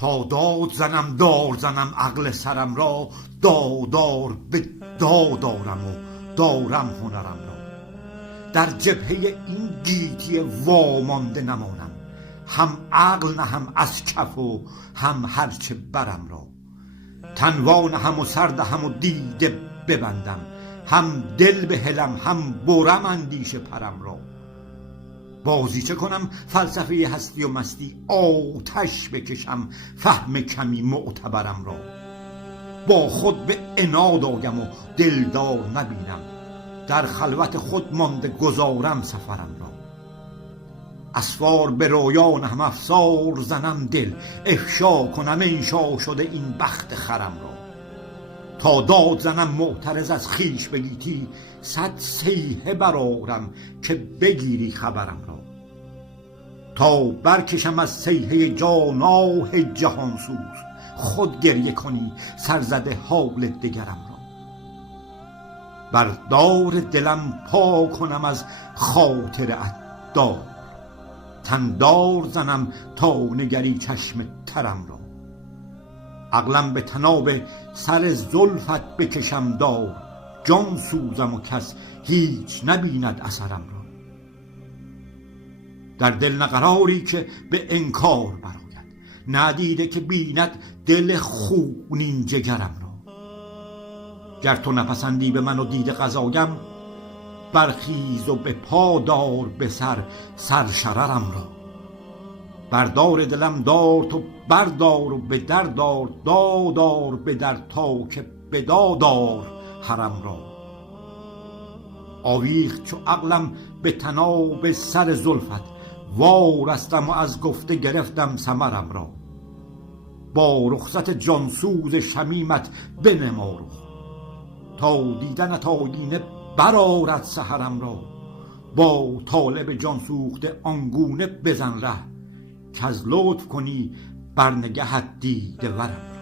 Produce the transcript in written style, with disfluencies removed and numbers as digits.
تا داد زنم دار زنم عقل سرم را، دادار به دادارم و دارم هنرم را. در جبهه این گیتی وامانده نمانم، هم عقل نهم از کف و هم هرچه برم را. تن وانهم و سر دهم و دیده ببندم، هم دل بهلم هم برم اندیشه پرم را. بازیچه کنم فلسفه هستی و مستی، آتش بکشم فهم کمی معتبرم را. با خود به عناد آیم و دلدار نبینم، در خلوت خود مانده گذارم سفرم را. اسوار به رویا نهم افسار زنم دل، افشا کنم انشا شده این بخت خرم را. تا داد زنم معترض از خویش به گیتی، صد صیحه برآرم که بگیری خبرم را. تا برکشم از صیحه جان آه جهان سوز، خود گریه کنی سرزده حال دگرم را. بر دار دلم پا کنم از خاطر عطار، تندار زنم تا نگری چشم ترم را. عقلم به طناب سر زلفت بکشم دار، جان سوزم و کس هیچ نبیند اثرم را. در دل نه قراری که به انکار برآید، نه دیده که بیند دل خونین جگرم را. گر تو نپسندی به من و دیده قضایم، برخیز و به پا دار به سر سرشررم را. بردار دلم دار تو بردار و به در دار، دادار به در تا که به دادار حرم را. آویخت چو عقلم به طناب سر زلفت، وارستم و از گفته گرفتم ثمرم را. با رخصت جانسوز شمیمت بنما رخ، تا دیدنت آیینه برآرد سحرم را. با طالب جان سوخته آنگونه بزن ره، کز لطف کنی بر نگهت دیده ورم را.